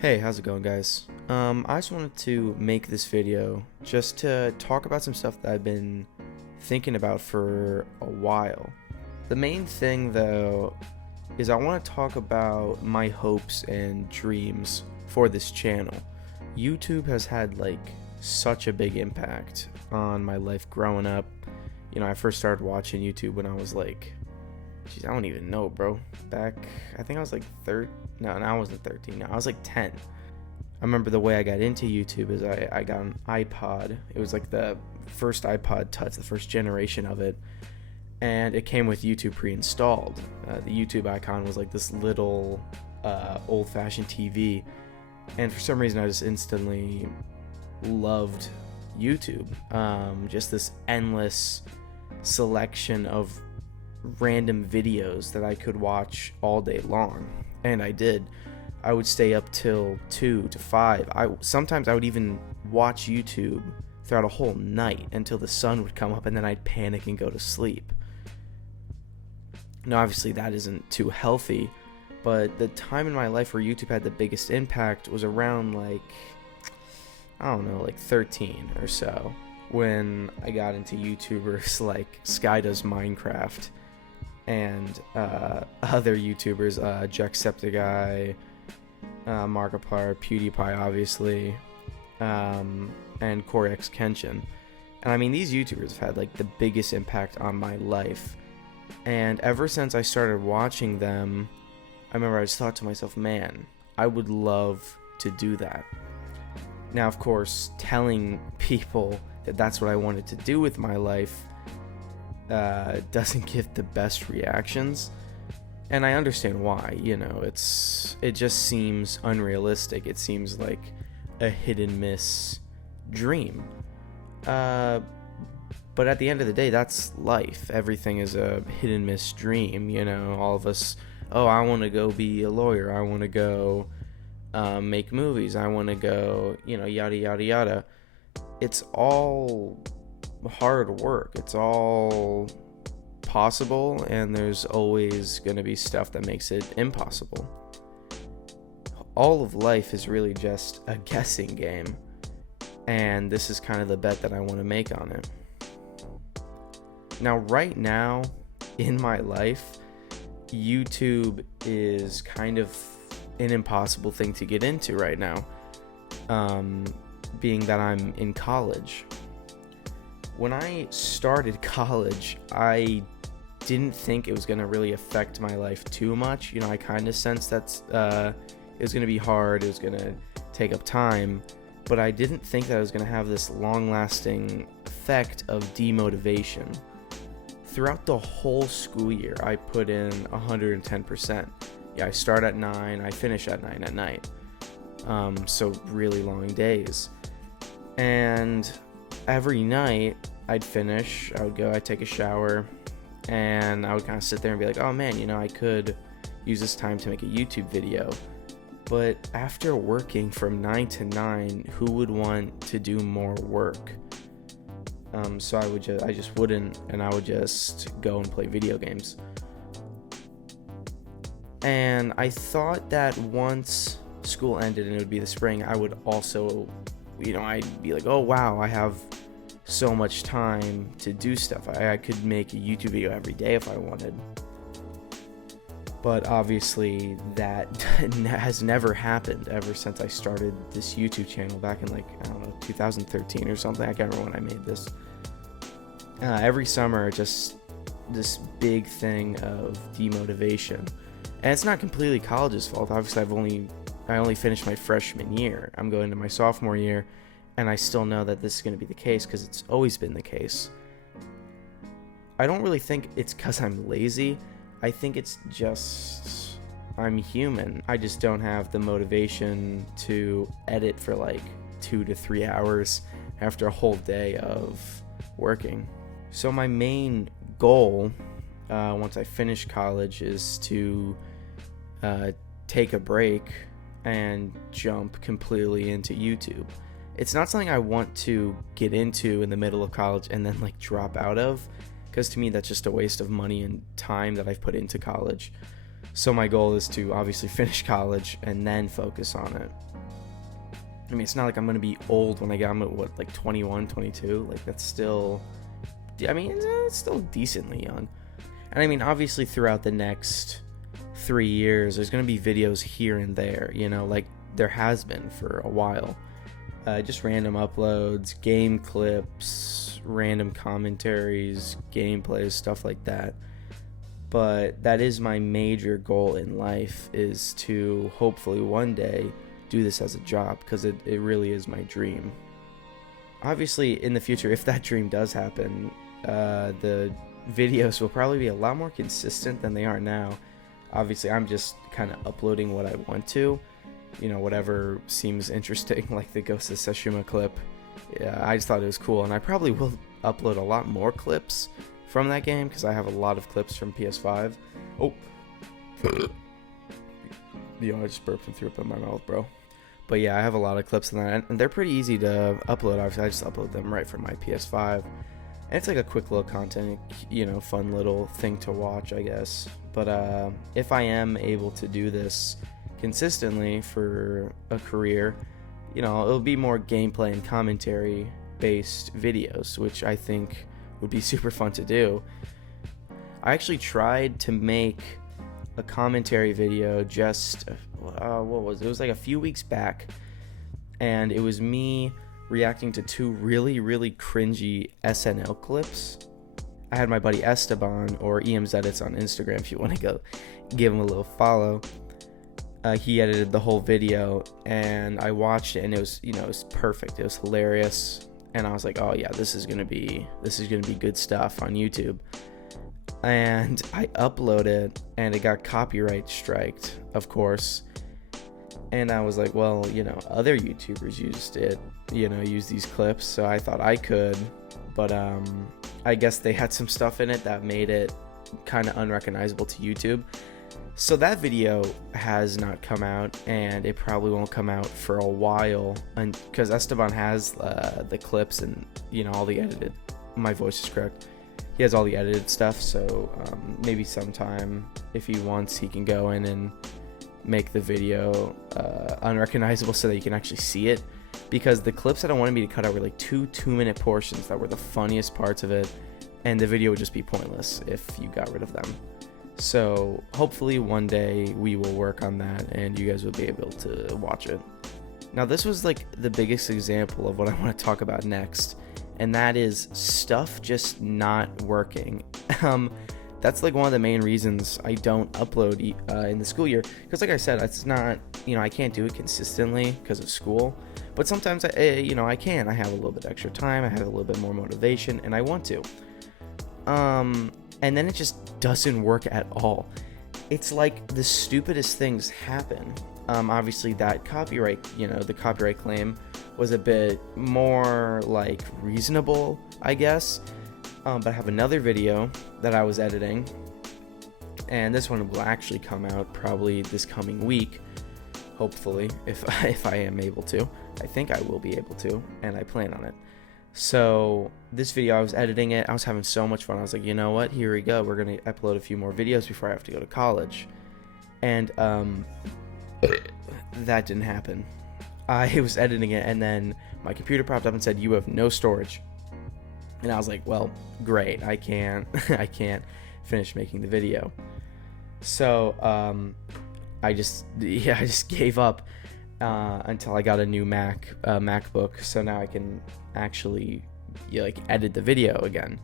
Hey, how's it going, guys? I just wanted to make this video just to talk about some stuff that I've been thinking about for a while. The main thing, though, is I want to talk about my hopes and dreams for this channel. YouTube has had, such a big impact on my life growing up. I first started watching YouTube when I was I don't even know, bro. I think I was no, I wasn't 13. No, I was 10. I remember the way I got into YouTube is I got an iPod. It was the first iPod Touch, the first generation of it. And it came with YouTube pre-installed. The YouTube icon was this little old-fashioned TV. And for some reason, I just instantly loved YouTube. Just this endless selection of random videos that I could watch all day long, and I did. I would stay up till 2 to 5. Sometimes I would even watch YouTube throughout a whole night until the sun would come up, and then I'd panic and go to sleep. Now, obviously, that isn't too healthy, but the time in my life where YouTube had the biggest impact was around 13 or so, when I got into YouTubers like Sky Does Minecraft and other YouTubers, Jacksepticeye, Markiplier, PewDiePie, obviously, and CoreX Kenshin. And I mean, these YouTubers have had the biggest impact on my life. And ever since I started watching them, I remember I just thought to myself, man, I would love to do that. Now, of course, telling people that that's what I wanted to do with my life doesn't get the best reactions, and I understand why. It just seems unrealistic. It seems like a hit and miss dream, but at the end of the day, that's life. Everything is a hit and miss dream. All of us, I want to go be a lawyer, I want to go make movies, I want to go, yada yada yada. It's all hard work. It's all possible, and there's always going to be stuff that makes it impossible. All of life is really just a guessing game, and this is kind of the bet that I want to make on it. Now, right now in my life, YouTube is kind of an impossible thing to get into right now, being that I'm in college. When I started college, I didn't think it was going to really affect my life too much. I kind of sensed that it was going to be hard, it was going to take up time, but I didn't think that it was going to have this long-lasting effect of demotivation. Throughout the whole school year, I put in 110%. Yeah, I start at 9, I finish at 9 at night. So really long days. And every night I'd finish, I'd take a shower, and I would kind of sit there and be like, oh man, I could use this time to make a YouTube video. But after working from 9 to 9, who would want to do more work? So I just wouldn't, and I would just go and play video games. And I thought that once school ended and it would be the spring, I would also, I'd be like, oh wow, I have so much time to do stuff. I could make a YouTube video every day if I wanted. But obviously that has never happened ever since I started this YouTube channel back in 2013 or something. I can't remember when I made this. Every summer, just this big thing of demotivation. And it's not completely college's fault. Obviously, I only finished my freshman year. I'm going into my sophomore year, and I still know that this is going to be the case because it's always been the case. I don't really think it's because I'm lazy. I think it's just I'm human. I just don't have the motivation to edit for 2 to 3 hours after a whole day of working. So my main goal, once I finish college, is to take a break and jump completely into YouTube. It's not something I want to get into in the middle of college and then drop out of, because to me that's just a waste of money and time that I've put into college. So my goal is to obviously finish college and then focus on it. I mean, it's not like I'm gonna be old when I'm at what, like 21, 22. Like that's still, I mean, it's still decently young. And I mean, obviously throughout the next 3 years, there's gonna be videos here and there, you know, like there has been for a while. Just random uploads, game clips, random commentaries, gameplays, stuff like that. But that is my major goal in life, is to hopefully one day do this as a job, because it really is my dream. Obviously, in the future, if that dream does happen, the videos will probably be a lot more consistent than they are now. Obviously, I'm just kind of uploading what I want to, you know, whatever seems interesting, like the Ghost of Tsushima clip. Yeah, I just thought it was cool, and I probably will upload a lot more clips from that game, because I have a lot of clips from PS5. Oh, I just burped and threw up in my mouth, bro. But yeah, I have a lot of clips in that, and they're pretty easy to upload. Obviously, I just upload them right from my PS5. And it's like a quick little content, you know, fun little thing to watch, I guess. But if I am able to do this consistently for a career, you know, it'll be more gameplay and commentary based videos, which I think would be super fun to do. I actually tried to make a commentary video just it was like a few weeks back, and it was me reacting to 2 really, really cringy SNL clips. I had my buddy Esteban, or EM's Edits on Instagram, if you want to go give him a little follow. He edited the whole video, and I watched it, and it was, you know, it was perfect. It was hilarious, and I was like, oh yeah, this is gonna be good stuff on YouTube. And I uploaded it, and it got copyright striked, of course. And I was like, well, you know, other YouTubers use these clips, so I thought I could. But I guess they had some stuff in it that made it kind of unrecognizable to YouTube. So that video has not come out, and it probably won't come out for a while, and because Esteban has the clips and, you know, all the edited. My voice is correct. He has all the edited stuff, so maybe sometime if he wants, he can go in and make the video unrecognizable so that you can actually see it, because the clips that I wanted me to cut out were like 2-minute portions that were the funniest parts of it, and the video would just be pointless if you got rid of them. So hopefully one day we will work on that, and you guys will be able to watch it. Now, this was like the biggest example of what I want to talk about next, and that is stuff just not working. That's like one of the main reasons I don't upload in the school year, because like I said, it's not, you know, I can't do it consistently because of school, but sometimes I can. I have a little bit extra time, I have a little bit more motivation, and I want to. And then it just doesn't work at all. It's like the stupidest things happen. Obviously that copyright, the copyright claim was a bit more like reasonable, I guess. But I have another video that I was editing, and this one will actually come out probably this coming week, hopefully, if I am able to. I think I will be able to, and I plan on it. So this video, I was editing it, I was having so much fun. I was like, you know what, here we go, we're gonna upload a few more videos before I have to go to college. And that didn't happen. I was editing it, and then my computer popped up and said, you have no storage. And I was like, well, great, I can't finish making the video. So I just gave up until I got a new MacBook, so now I can actually edit the video again.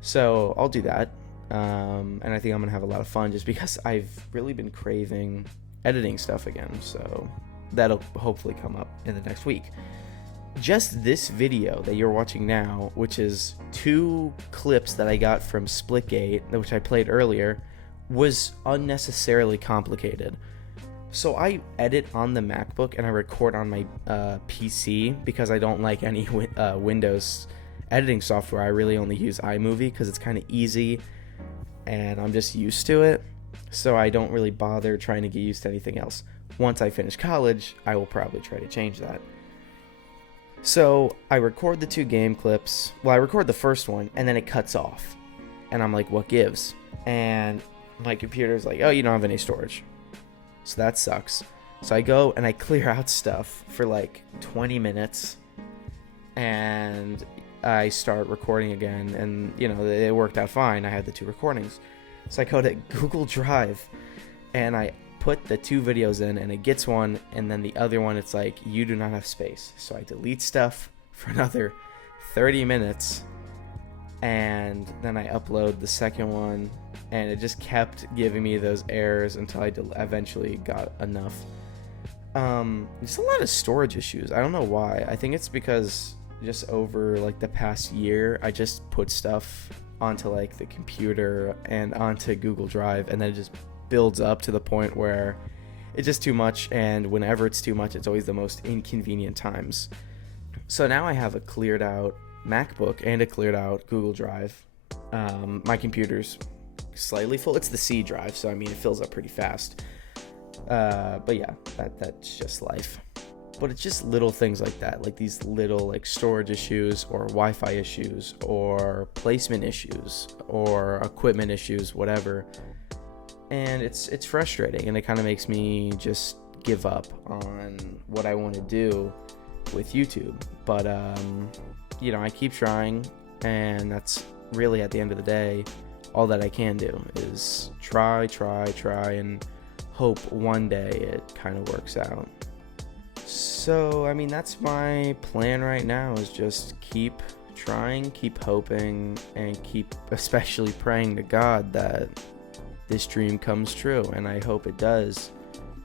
So I'll do that, and I think I'm gonna have a lot of fun, just because I've really been craving editing stuff again. So that'll hopefully come up in the next week. Just this video that you're watching now, which is 2 clips that I got from Splitgate, which I played earlier, was unnecessarily complicated. So I edit on the MacBook and I record on my PC, because I don't like any Windows editing software. I really only use iMovie because it's kind of easy and I'm just used to it. So I don't really bother trying to get used to anything else. Once I finish college, I will probably try to change that. So I record the 2 game clips. Well, I record the first one and then it cuts off. And I'm like, what gives? And my computer's like, oh, you don't have any storage. So that sucks. So I go and I clear out stuff for like 20 minutes, and I start recording again, and it worked out fine. I had the 2 recordings. So I go to Google Drive and I put the 2 videos in, and it gets one, and then the other one it's like, you do not have space. So I delete stuff for another 30 minutes, and then I upload the second one, and it just kept giving me those errors until I eventually got enough. There's a lot of storage issues. I don't know why. I think it's because just over like the past year, I just put stuff onto like the computer and onto Google Drive, and then it just builds up to the point where it's just too much, and whenever it's too much, it's always the most inconvenient times. So now I have a cleared out MacBook and a cleared out Google Drive. My computer's slightly full. It's the C drive, so I mean it fills up pretty fast. But yeah, that's just life. But it's just little things like that, like these little like storage issues or Wi-Fi issues or placement issues or equipment issues, whatever. And it's frustrating, and it kind of makes me just give up on what I want to do with YouTube. But I keep trying, and that's really, at the end of the day, all that I can do is try, and hope one day it kind of works out. So, I mean, that's my plan right now, is just keep trying, keep hoping, and keep especially praying to God that this dream comes true. And I hope it does,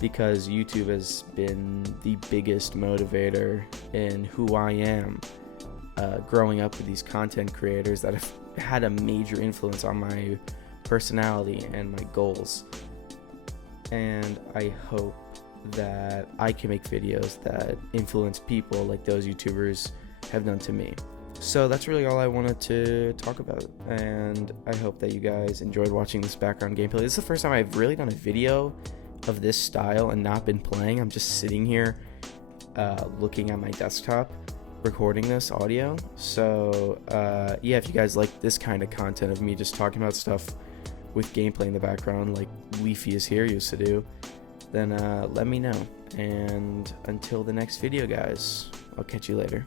because YouTube has been the biggest motivator in who I am, growing up with these content creators that have had a major influence on my personality and my goals. And I hope that I can make videos that influence people like those YouTubers have done to me. So that's really all I wanted to talk about, and I hope that you guys enjoyed watching this background gameplay. This is the first time I've really done a video of this style and not been playing. I'm just sitting here looking at my desktop recording this audio. So if you guys like this kind of content of me just talking about stuff with gameplay in the background like Leafy is here used to do, then let me know. And until the next video, guys, I'll catch you later.